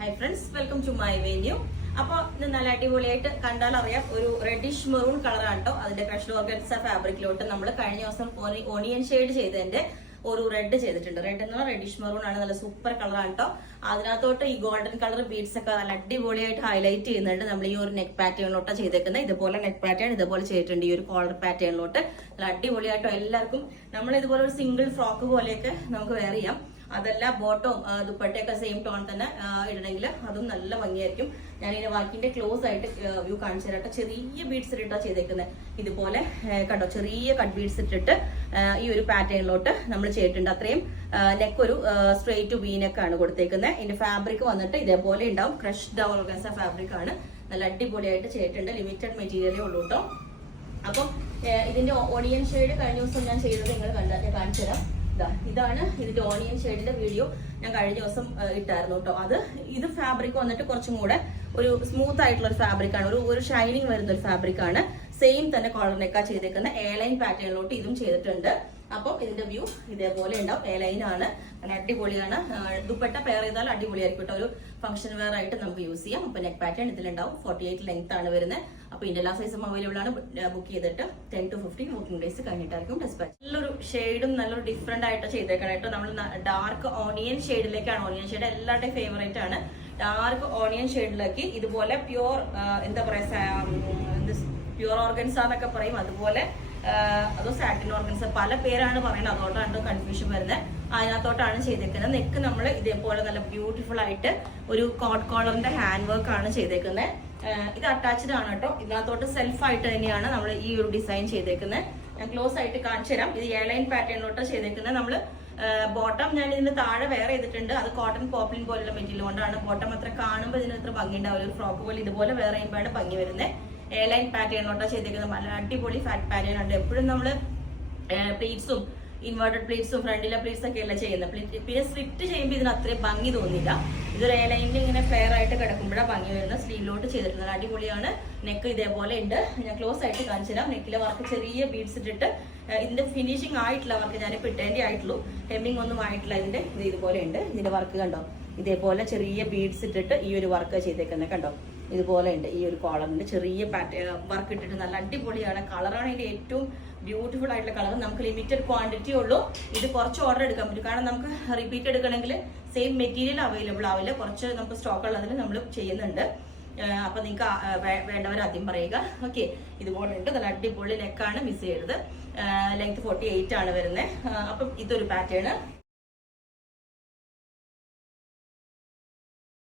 Hi friends, welcome to my venue. അപ്പോൾ ഇത് നല്ല അടിപൊളിയായിട്ട് കണ്ടാൽ അറിയാം, ഒരു റെഡിഷ് മെറൂൺ കളറാണ് കേട്ടോ. അതിന്റെ ക്രഷ്ഡ് ഓർഗൻസ ഫാബ്രിക്കിലോട്ട് നമ്മൾ കഴിഞ്ഞ ദിവസം ഓണിയൻ ഷെയ്ഡ് ചെയ്തതിന്റെ ഒരു റെഡ് ചെയ്തിട്ടുണ്ട്. റെഡ് എന്ന് പറഞ്ഞാൽ റെഡിഷ് മെറൂൺ ആണ്, നല്ല സൂപ്പർ കളറാണ് കേട്ടോ. അതിനകത്തോട്ട് ഈ ഗോൾഡൻ കളർ ബീഡ്സ് ഒക്കെ നല്ല അടിപൊളിയായിട്ട് ഹൈലൈറ്റ് ചെയ്യുന്നുണ്ട്. നമ്മൾ ഈ ഒരു നെക്ക് പാറ്റേണിലോട്ട് ചെയ്തേക്കുന്നത് ഇതുപോലെ നെക്ക് പാറ്റേൺ ഇതുപോലെ ചെയ്തിട്ടുണ്ട്. ഈ ഒരു കോളർ പാറ്റേണിലോട്ട് നല്ല അടിപൊളിയായിട്ടോ. എല്ലാവർക്കും നമ്മൾ ഇതുപോലെ ഒരു സിംഗിൾ ഫ്രോക്ക് പോലെയൊക്കെ നമുക്ക് വെയർ ചെയ്യാം. അതല്ല ബോട്ടവും ദുപ്പട്ടയൊക്കെ സെയിം ടോൺ തന്നെ ഇടണമെങ്കിൽ അതും നല്ല ഭംഗിയായിരിക്കും. ഞാൻ ഇതിന്റെ വർക്കിന്റെ ക്ലോസ് ആയിട്ട് വ്യൂ കാണിച്ചു തരാട്ടോ. ചെറിയ ബീഡ്സ് ഇട്ടാ ചെയ്തേക്കുന്നത്. ഇതുപോലെ കണ്ടോ, ചെറിയ കട്ട് ബീഡ്സ് ഇട്ടിട്ട് ഈ ഒരു പാറ്റേണിലോട്ട് നമ്മൾ ചെയ്തിട്ടുണ്ട്. അത്രയും നെക്ക് ഒരു സ്ട്രെയിറ്റ് വി നെക്ക് ആണ് കൊടുത്തേക്കുന്നത്. ഇതിന്റെ ഫാബ്രിക് വന്നിട്ട് ഇതേപോലെ ഉണ്ടാവും. ക്രഷ്ഡ് ഓർഗൻസ ഫാബ്രിക് ആണ്. നല്ല അടിപൊളിയായിട്ട് ചെയ്തിട്ടുണ്ട്. ലിമിറ്റഡ് മെറ്റീരിയലേ ഉള്ളൂ കേട്ടോ. അപ്പം ഇതിന്റെ ഓണിയൻ ഷെയ്ഡ് കഴിഞ്ഞ ദിവസം ഞാൻ ചെയ്തത് നിങ്ങൾ ഞാൻ കാണിച്ചു തരാം. ഇതാണ് ഇതിന്റെ ഓണിയൻ ഷെയ്ഡിന്റെ വീഡിയോ ഞാൻ കഴിഞ്ഞ ദിവസം ഇട്ടായിരുന്നു കേട്ടോ. ഇത് ഫാബ്രിക് വന്നിട്ട് കുറച്ചും കൂടെ ഒരു സ്മൂത്ത് ആയിട്ടുള്ള ഒരു ഫാബ്രിക് ആണ്, ഒരു ഷൈനിങ് വരുന്ന ഒരു ഫാബ്രിക് ആണ്. സെയിം തന്നെ കോളർ നെക്കാ ചെയ്തേക്കുന്ന എ ലൈൻ പാറ്റേണിലോട്ട് ഇതും ചെയ്തിട്ടുണ്ട്. അപ്പം ഇതിന്റെ വ്യൂ ഇതേപോലെ ഉണ്ടാവും. എ ലൈൻ ആണ്, നല്ല അടിപൊളിയാണ്. ദുപ്പട്ട പെയർ ചെയ്താൽ അടിപൊളിയായിരിക്കും കേട്ടോ. ഒരു ഫംഗ്ഷൻ വെയർ ആയിട്ട് നമുക്ക് യൂസ് ചെയ്യാം. അപ്പൊ നെക്ക് പാറ്റേൺ ഇതിലുണ്ടാവും. 48 ലെങ്ത് ആണ് വരുന്നത്. അപ്പൊ ഇതിന്റെ എല്ലാ സൈസും അവൈലബിൾ ആണ്. ബുക്ക് ചെയ്തിട്ട് 10 to 15 വർക്കിംഗ് ഡേയ്സ് കഴിഞ്ഞിട്ടായിരിക്കും ഡിസ്പാച്ച്. നല്ലൊരു ഷെയ്ഡും നല്ലൊരു ഡിഫറെന്റ് ആയിട്ട് ചെയ്തേക്കണം കേട്ടോ. നമ്മൾ ഡാർക്ക് ഓണിയൻ ഷെയ്ഡിലേക്കാണ്. ഓണിയൻ ഷെയ്ഡ് എല്ലാവരുടെയും ഫേവറേറ്റ് ആണ്. ഡാർക്ക് ഓണിയൻ ഷെയ്ഡിലേക്ക് ഇതുപോലെ പ്യൂർ എന്താ പറയാ, പ്യൂർ ഓർഗൻസ എന്നൊക്കെ പറയും. അതുപോലെ അതോ സാറ്റിൻ ഓർഗൻസ, പല പേരാണ് പറയുന്നത്. അതുകൊണ്ടാണ് കൺഫ്യൂഷൻ വരുന്നത്. അതിനകത്തോട്ടാണ് ചെയ്തേക്കുന്നത്. നെക്ക് നമ്മൾ ഇതേപോലെ നല്ല ബ്യൂട്ടിഫുൾ ആയിട്ട് ഒരു കോട്ട് കോളറിന്റെ ഹാൻഡ് വർക്ക് ആണ് ചെയ്തേക്കുന്നത്. ഇത് അറ്റാച്ച്ഡ് ആണ് കേട്ടോ. ഇതിനകത്തോട്ട് സെൽഫ് ആയിട്ട് തന്നെയാണ് നമ്മൾ ഈ ഒരു ഡിസൈൻ ചെയ്തേക്കുന്നത്. ഞാൻ ക്ലോസ് ആയിട്ട് കാണിച്ചു തരാം. ഇത് എ ലൈൻ പാറ്റേണിലോട്ട് ചെയ്തേക്കുന്നത്. നമ്മൾ ബോട്ടം ഞാൻ ഇതിന് താഴെ വെയർ ചെയ്തിട്ടുണ്ട്. അത് കോട്ടൺ പോപ്ലിൻ പോലുള്ള മെറ്റീരിയൽ കൊണ്ടാണ്. ബോട്ടം അത്ര കാണുമ്പോൾ ഇതിന് അത്ര ഭംഗി ഉണ്ടാവില്ല. ഒരു ഫ്രോക്ക് പോലെ ഇതുപോലെ വെയർ ചെയ്യുമ്പോഴാണ് ഭംഗി വരുന്നത്. എ ലൈൻ പാറ്റേണിലോട്ടാണ് ചെയ്തേക്കുന്നത്. നല്ല അടിപൊളി ഫാറ്റ് പാറ്റേൺ ഉണ്ട്. എപ്പോഴും നമ്മൾ പ്ലീറ്റ്സും ഇൻവേർട്ടഡ് പ്ലീറ്റ്സും ഫ്രണ്ടിലെ പ്ലീറ്റ്സ് ഒക്കെ അല്ല ചെയ്യുന്നത്. പിന്നെ സ്ലിറ്റ് ചെയ്യുമ്പോൾ ഇതിന് അത്രയും ഭംഗി തോന്നില്ല. ഇതൊരു എ ലൈനിൽ ഇങ്ങനെ ഫെയർ ആയിട്ട് കിടക്കുമ്പോഴാണ് ഭംഗി വരുന്ന. സ്ലീവിലോട്ട് ചെയ്തിട്ടുണ്ട്. അടിപൊളിയാണ്. നെക്ക് ഇതേപോലെ ഉണ്ട്. ഞാൻ ക്ലോസ് ആയിട്ട് കാണിച്ചു തരാം. നെക്കിലെ വർക്ക് ചെറിയ ബീഡ്സ് ഇട്ടിട്ട് ഇതിന്റെ ഫിനിഷിംഗ് ആയിട്ടുള്ള വർക്ക് ഞാനിപ്പോൾ ഇട്ടേന്റെ ആയിട്ടുള്ളൂ. ഹെമ്മിങ് ഒന്നും ആയിട്ടില്ല. ഇതിന്റെ ഇത് ഇതുപോലെ ഉണ്ട്. ഇതിന്റെ വർക്ക് കണ്ടോ, ഇതേപോലെ ചെറിയ ബീഡ്സ് ഇട്ടിട്ട് ഈ ഒരു വർക്ക് ചെയ്തേക്കുന്നത് കണ്ടോ. ഇതുപോലെ ഉണ്ട്. ഈ ഒരു കോളറിന്റെ ചെറിയ വർക്ക് ഇട്ടിട്ട് നല്ല അടിപൊളിയാണ്. കളറാണ് ഇതിന്റെ ഏറ്റവും ബ്യൂട്ടിഫുൾ ആയിട്ടുള്ള കളർ. നമുക്ക് ലിമിറ്റഡ് ക്വാണ്ടിറ്റി ഉള്ളൂ. ഇത് കുറച്ച് ഓർഡർ എടുക്കാൻ പറ്റും. കാരണം നമുക്ക് റിപ്പീറ്റ് എടുക്കണമെങ്കിൽ സെയിം മെറ്റീരിയൽ അവൈലബിൾ ആവില്ല. കുറച്ച് നമുക്ക് സ്റ്റോക്ക് ഉള്ളതിൽ നമ്മൾ ചെയ്യുന്നുണ്ട്. അപ്പൊ നിങ്ങൾക്ക് വേണ്ടവർ ആദ്യം പറയുക. ഓക്കെ, ഇതുപോലെ ഉണ്ട്. നല്ല അടിപൊളി നെക്കാണ്, മിസ് ചെയ്യരുത്. ലെങ്ത് 48 ആണ് വരുന്നത്. അപ്പം ഇതൊരു പാറ്റേൺ.